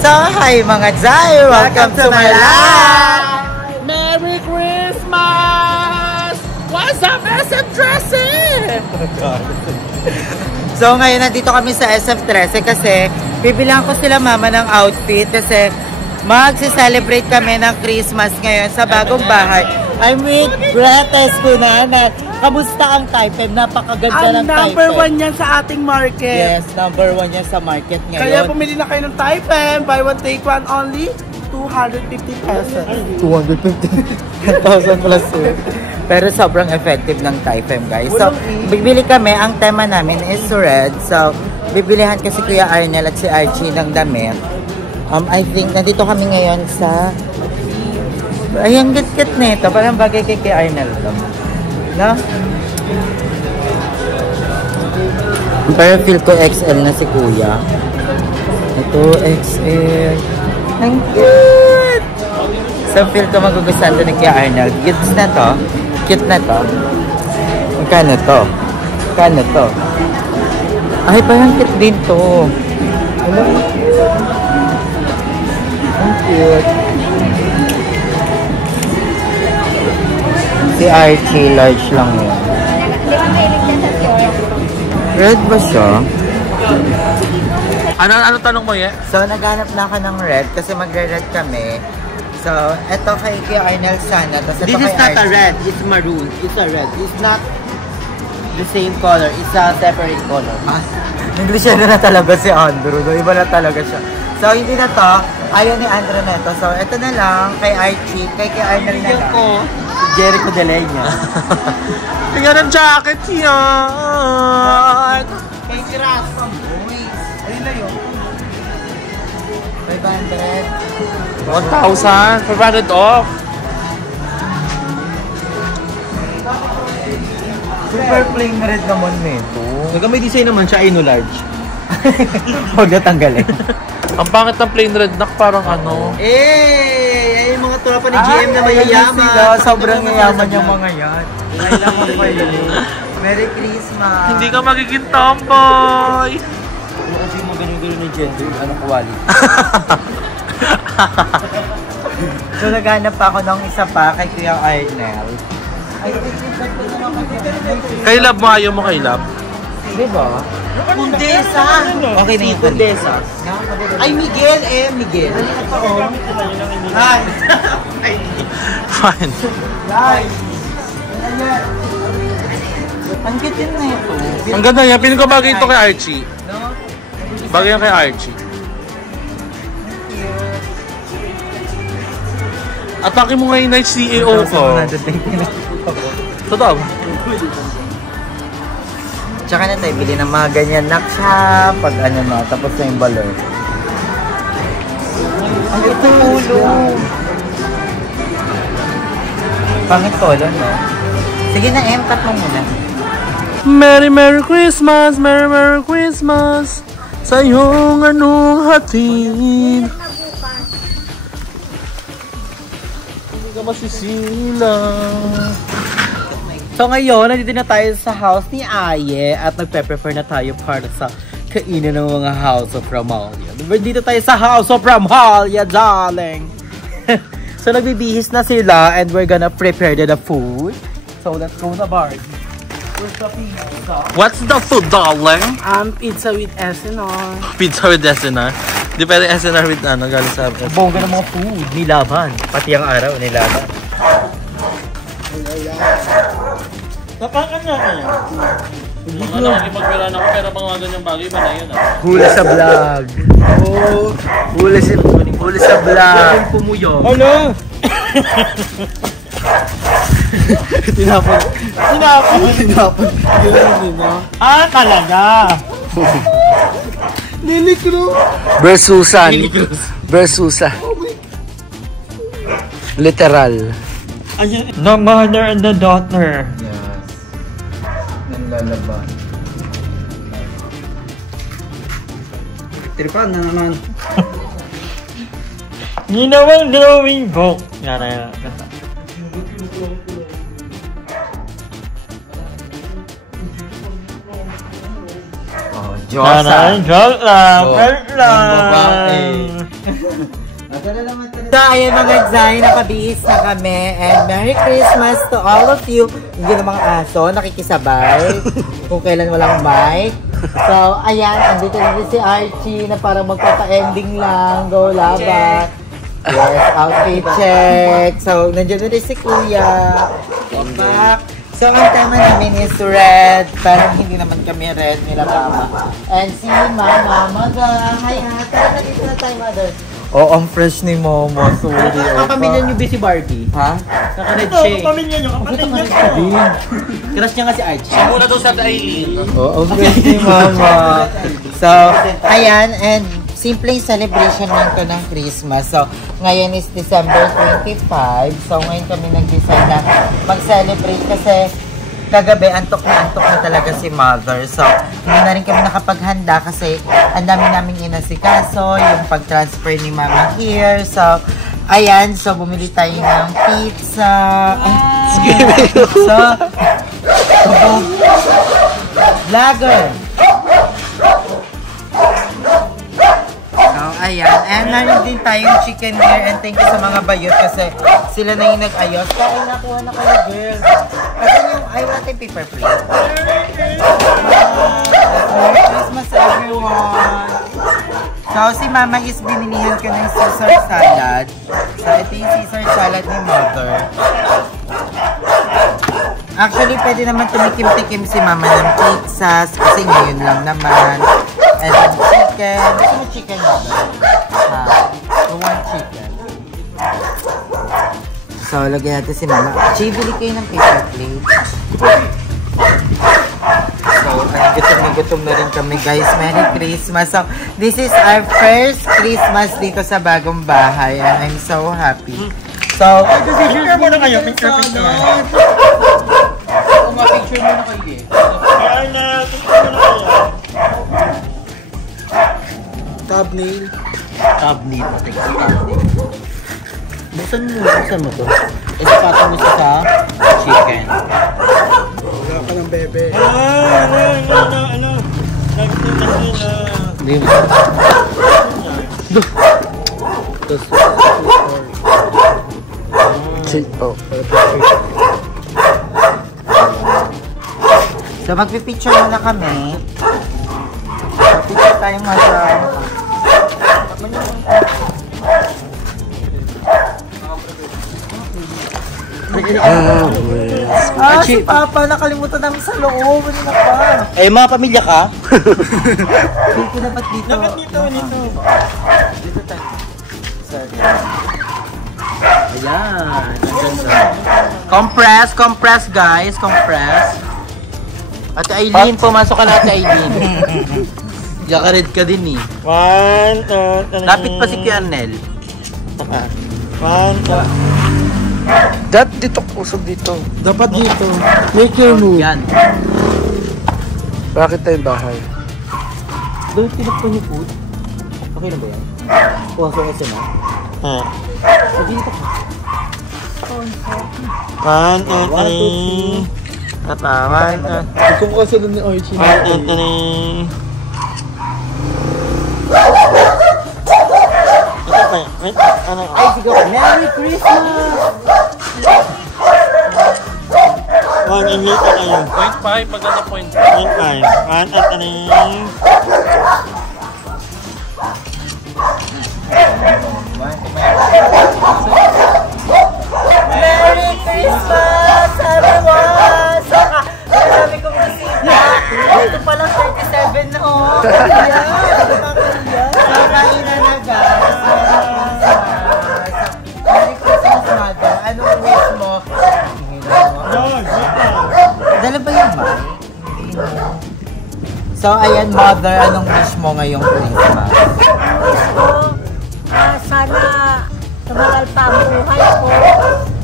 So, hi mga Zay! Welcome to my life! Merry Christmas! What's up, SF Dressing? So, ngayon nandito kami sa SF13 kasi bibilang ko sila mama ng outfit kasi magsi-celebrate kami ng Christmas ngayon sa bagong bahay. I'm with Greta Escunana. Kamusta ang Taipei? Napakaganda ng Taipei. Number 1 yan sa ating market. Yes, number 1 yan sa market ngayon. Kaya pumili na kayo ng Taipei. Buy one, take one only. 250 pesos. 250? 10,000 plus eh. Pero sobrang effective ng Taipei, guys. So, bibili kami. Ang tema namin is red. So, bibilihan kasi Kuya Arnel at si Archie ng damit. I think, nandito kami ngayon sa... Ay, ang git-git nito. Parang bagay kay Arnel to. No? Pero feel ko XL na si Kuya. Ito, XL. Ang cute! So, feel ko magugustuhan to ni Kuya Arnel. Cute na to. Cute na to. Magkano to? Magkano to? Ay, parang cute din to. Ano? Ang cute. Si Archie, large lang yun. Red ba siya? Ano tanong mo yan? So, naghanap na ako ng red kasi magre-red kami. So, eto kay Kuya Arnel sana. This is not a red, it's maroon. It's a red. It's not the same color. It's a separate color. Englishero na talaga si Andrew. No? Iba na talaga siya. So, hindi na to. Ayaw ni Andrew na ito. So, eto na lang kay Archie. Kay Arnel na lang. Ko, Jericho de Leña. Tingnan ang jacket yan. Kay Kiras. Ayun na yun. 500. 1,000. 500 off. Super plain red naman nito. May design naman siya, ay no large. Huwag natanggalin. Ang pangit ng plain red na parang ano. Ay mga tropa ni GM na mayayaman. Sila, sobrang yayaman yung mga yan. Kailangan ko kayo. Merry Christmas. Hindi ka magiging tomboy. Ano kasi yung mga ganun-ganun ni gender, anong quality? So, naghanap pa ako ng isa pa kay Kuya Arnel. Kay Love mo, ayaw mo kay Love? Diba? Kundesa! Okay na yung Kundesa. Ay, Miguel Miguel. Hi! Fine. Guys! Ang cute na ito. Ang ganda yan. Piling ko bagay ito kay Archie. Bagay yan kay Archie. Atake mo ngayon na CEO ko. Totoo ba? Tsaka na tayo, bili ng mga ganyan na siya. Pag ano no, tapos na yung balor. Ang ito ulo. Pangit polo, no? Sige na, cut mo muna. Merry Merry Christmas, Merry Merry Christmas sa iyong anong hatid. Hindi ka masisila. So ngayon, nandito na tayo sa house ni Aye at nagpe-prepare na tayo para sa kainan ng mga House of Ramalia. Dito tayo sa House of Ramalia, darling! So nagbibihis na sila and we're gonna prepare the food. So let's go na bar. Where's the pizza? What's the food, darling? Pizza with SNR. Pizza with SNR? Di pwede SNR with ano, galing sa SNR. Bongga ng mga food, nilaban. Pati ang araw, nilaban. Napakan na kaya? Ano, nakikipagpira na ako, pero mga ganyang bagay ba na yun Huli sa vlog. Oh, huli sa vlog. Pumuyo. Ano? Tinapon. Ah, talaga. Nilikro. Versusan. Versusa. Literal. The mother and the daughter. Yes. Nanlalaban. Tripan na naman. Ginawang drawing book. Yan. Oh, Diyosa. Joke lang. Joke lang. So, ayan mga Zay, nakabihis na kami. And Merry Christmas to all of you. Hindi na mga aso, nakikisabay. Kung kailan walang mic. So, ayan, andito na si Archie na parang magpapa-ending lang. Go, laban. Yes, outfit check. So, nandiyan na rin si Kuya. Come back. So, ang tema namin is red. Parang hindi naman kami red nila mama. And si Mama, hi ha. Tara na dito na tayo, mother. Oh, ang fresh ni Momo. Sorry. Kapamilya niyo ba si Barbie? Ha? Naka-red siya eh. Pamilya nyo, kapatid niya ko. Crush niya nga si Archie. Siya muna daw sa Aileen. Oh, ang fresh ni Mama. So, ayan. And simpleng celebration lang to ng Christmas. So, ngayon is December 25. So, ngayon kami nag-decide na mag-celebrate kasi kagabi, antok na talaga si Mother. So, hindi na rin kami nakapaghanda kasi ang dami naming inasikaso, yung pag-transfer ni Mama here. So, ayan. So, bumili tayo ng pizza. So, vlogger. So, ayan. And narin din tayong chicken here. And thank you sa mga bayot kasi sila na yung nag-ayos. Kaya nakuha na kayo, girl. Kasi yung I want a paper plate. Merry Christmas, everyone! So, si Mama is binilihan ko ng Caesar salad. So, ito yung Caesar salad ni Mother. Actually, pwede naman tumikim-tikim si Mama ng pizzas kasi ngayon lang naman. And then chicken. Gusto mo chicken, Mother? You want chicken? So, lagyan natin si Mama. Chi, bili kayo ng paper plate. So, gutom na rin kami, guys. Merry Christmas. So, this is our first Christmas dito sa bagong bahay. And I'm so happy. So, Picture mo na kayo, picture. Oo nga, picture mo na kayo eh. Ayan na, picture mo na kayo. Thumbnail. Thumbnail. Thumbnail. Buksan mo to. Isipatan mo siya sa chicken. Wala ka ng bebe. Ano? Hindi mo. so magpipicture muna kami. Picture tayo nga sa... si Papa, nakalimutan namin sa loob. Ano na pa? Eh, mga pamilya ka? Dito dapat dito. Dapat dito. Dito tayo. Sorry. Ayan. Compress guys. Compress. Ate Aileen, pumasok ka na Ate Aileen. Yakared ka din eh. 1, 2, 3. Lapit pa si Kianel. 1, 2. Dito, usog dito. Dapat dito. Make your move. Yan. Bakit tayong bahay? Doon tinakpan niyo food. Okay na ba yan? Pumasok kasi na. Dito ka. 1, 2, 3. Tatawan. Gusto ko kasi doon ni Archie. 1, 2, 3. Wait, ano? Ay, sigaw ka. Merry Christmas! 1 and later kayo. 0.5, maganda 0.5. 1 at 3. Merry Christmas, everyone! Saka, marami kong bisita. Ito palang 37 na, oh. Ayan. Kakain na na, guys. Merry Christmas, Mother. Anong wish mo? Dala ba yung mic? So, ayan, Mother. Anong wish mo ngayong Christmas? Sana tumagal pa ang buhay ko,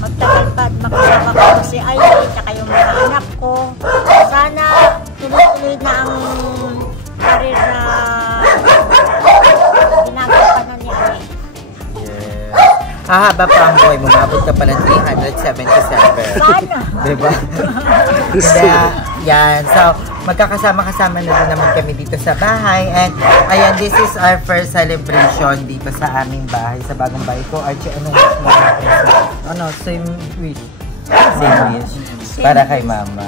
magtagal pa at makasama ko si Aileen at yung mga anak ko. Sana tuloy-tuloy na ang karir na ginagawa ni Aileen. Yes. Hahaba pa ang buhay mo. Maabot ka pa ng 377. Sana! Diba? Kaya, yan. So, magkakasama-kasama na din naman kami dito sa bahay. And ayan, this is our first celebration dito sa aming bahay, sa bagong bahay ko. Archie, anong wish mo? Ano, same wish? Same wish? Para kay mama.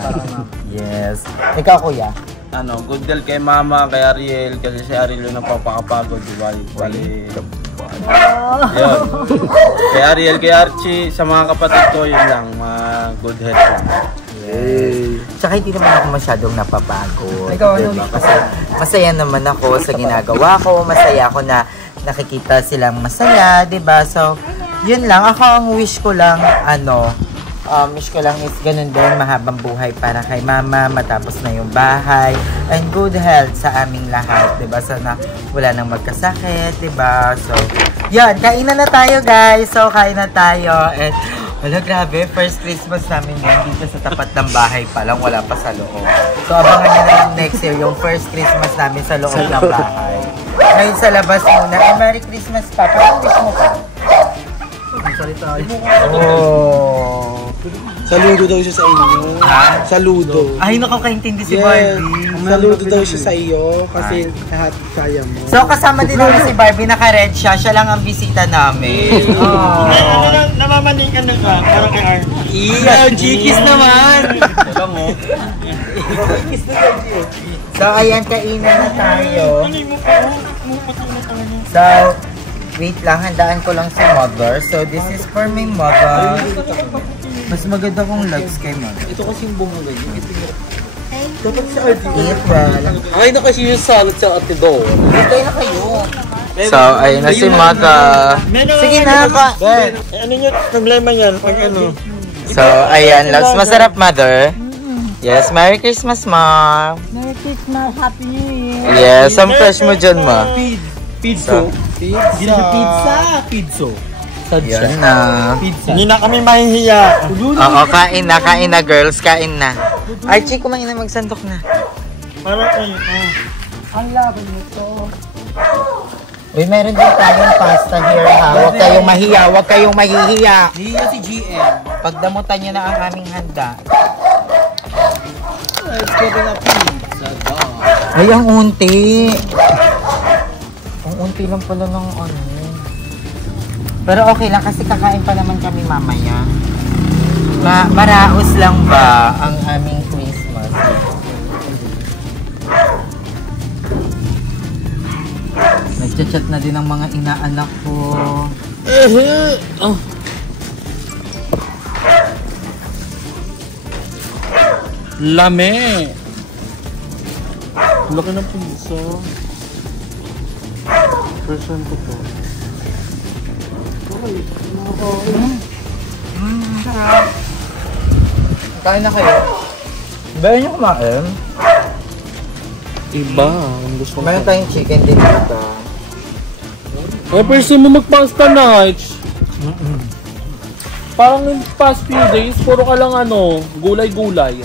Yes. Ikaw, kuya? Ano, good girl kay mama, kay Ariel, kasi si Ariel yung napapakapagod, di ba? Bali, yun. Kay Ariel, kay Archie, sa mga kapatid ko, yun lang, mga good health. Yes. Tsaka hindi naman ako masyadong napapagod. Diba? Kasi masaya naman ako sa ginagawa ko. Masaya ako na nakikita silang masaya, diba? So, yun lang. Ako ang wish ko lang, wish ko lang is ganun din, mahabang buhay para kay mama, matapos na yung bahay, and good health sa aming lahat, diba? Sana wala nang magkasakit, diba? So, yan, kainan na tayo, guys. So, kain na tayo. And, wala, grabe, first Christmas namin yan dito sa tapat ng bahay pa lang, wala pa sa loob. So, abangan nyo na lang next year, yung first Christmas namin sa loob ng bahay. Ngayon sa labas muna, Merry Christmas pa. Parang wish mo pa. Oh. Saludo daw siya sa inyo. Ha? Saludo. Ay, nakakaintindi si Yes. Barbie. Saludo daw siya sa iyo kasi lahat kaya mo. So, kasama din namin si Barbie, naka-red siya. Siya lang ang bisita namin. Oh. Namamaning ka na ka, parang kay Arma. Iya, G-kiss naman. Alam mo. So, ayan, kainan na tayo. So, wait lang, handaan ko lang si mother. So, this is for my mother. Mas maganda kong legs kay mother. Ito kasi yung bumulay. Dapat sa RDF ba? Ay na kasi yung salad sa ate do. Dito na kayo. So, ayun na si mother. Sige na, ka. Ano yung problema niyan? Pag ano? So, ayan, loves. Masarap, mother. Yes, Merry Christmas, ma'am. Merry Christmas, Happy New Year. Yes, ang fresh mo dyan, ma. Pizza. Pizza. Yan na. Hindi na kami mahihiya. Oo, kain na, girls. Kain na. Archie, kumain na, magsandok na. Parang kayo. Ang laban nito. Uy, meron din tayong pasta here, ha? Huwag kayong mahiya, huwag kayong mahihiya. Hiya si GM. Pagdamutan nyo na ang aming handa. Let's get a pizza dog. Ay, ang unti. Ang unti lang pala ng ano. Pero okay lang kasi kakain pa naman kami mamaya. Maraos lang ba ang aming Christmas? Nagchat-chat na din ang mga inaanak ko. Lame. Laki ng pizza. Present ko po. Kain na kayo. Bayan nyo kumain. Iba. Ang gusto ko. Meron tayong chicken din dito. Eh, pwede mo mag-pasta nights. Parang yung past few days, puro ka lang ano, gulay-gulay.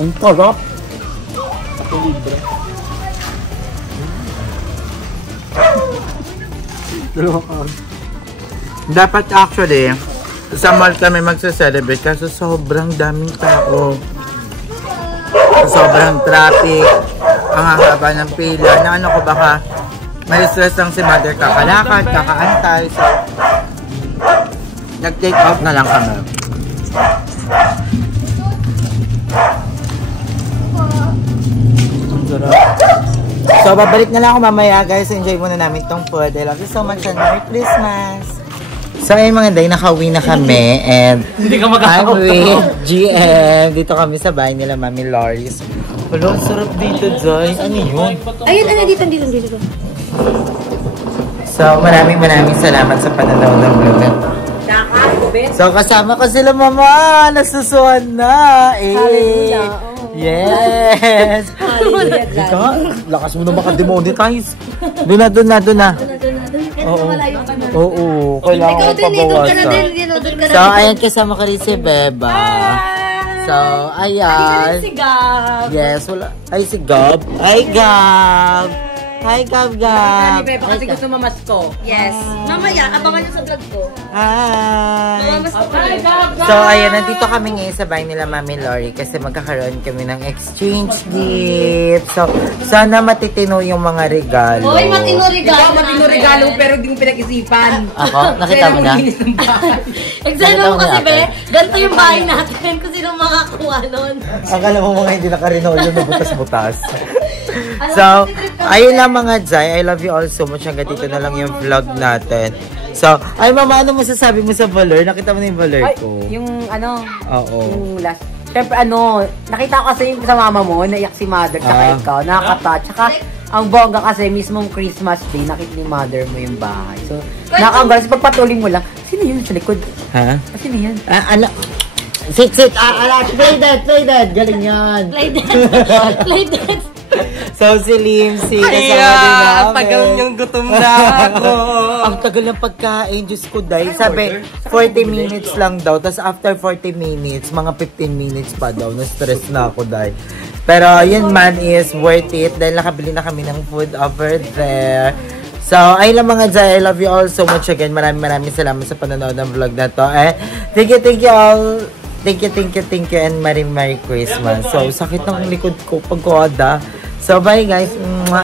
Ang sarap. Ito libre. Dapat actually, sa mall kami magsa-celebrate kasi sobrang daming tao. Sobrang traffic. Ang haba ng pila. Na ano ko baka may stress lang si mother kakalakad, kakaantay. So, nag-take off na lang kami. So, babalik na lang ako mamaya, guys. Enjoy muna namin tong food. I love you so much and Merry Christmas! So, ayun mga day, nakauwi na kami. And I'm with GM. Dito kami sa bahay nila, Mami Loris. Wala, sarap dito, Joy. Ano yun? Ayun, dito. So, maraming salamat sa pananaw ng vlog na to. So, kasama ko sila, Mama. Nasusuhan na. Hallelujah. Yes! Hallelujah. Lakas mo na makademonetize. Doon na. Oo, kailangan ko pabawasan. So, ayan, kasama ka rin si Beba. So, ayan. Si Gab. Yes, wala. Ay, si Gab. Ay, Gab. Hi, Gab-Gab. Ni Pepa kasi gusto mamasko. Yes. Mamaya, abangan niyo sa vlog ko. Hi. Mamamasko ko. So, ayan, nandito kami ngayon sa bahay nila Mami Lori kasi magkakaroon kami ng exchange gift. So, sana matitino yung mga regalo. Hoy, matino regalo. Ikaw, matino regalo pero hindi mo pinag-isipan. Ako? Nakita mo na? Excited mo kasi, be. Ganito yung bahay natin kung sino makakuha nun. Akala mo mga hindi nakarinolyo na butas-butas. So, ayun lang mga Jai. I love you all so much. Hanggang dito na lang yung vlog natin. So, ay mama, ano masasabi mo sa valor? Nakita mo na yung valor ko? Yung ano, Oo. yung last. Siyempre nakita ko kasi yung sa mama mo, naiyak si mother, tsaka ikaw, nakaka-touch. Tsaka, ang bongga kasi, mismong Christmas Day, nakita ni mother mo yung bahay. So, nakakagalas, pagpatuloy mo lang, sino yun sa likod? Ha? Sino yan? Ala. Sit. Play that. Galing yan. Play dead. Play dead. So, si Lim, si kasama din namin. tagal niyong gutom na ako. Ang tagal ng pagkain, Diyos ko, Day. Sabi, 40 minutes lang daw. Tapos after 40 minutes, mga 15 minutes pa daw. Na-stress na ako, Day. Pero, yun man is worth it. Dahil nakabili na kami ng food over there. So, ayun lang mga Jai. I love you all so much again. Maraming salamat sa panonood ng vlog na to. Thank you all. Thank you. And Merry Christmas. So, sakit ng likod ko pag-koda. So, bye guys.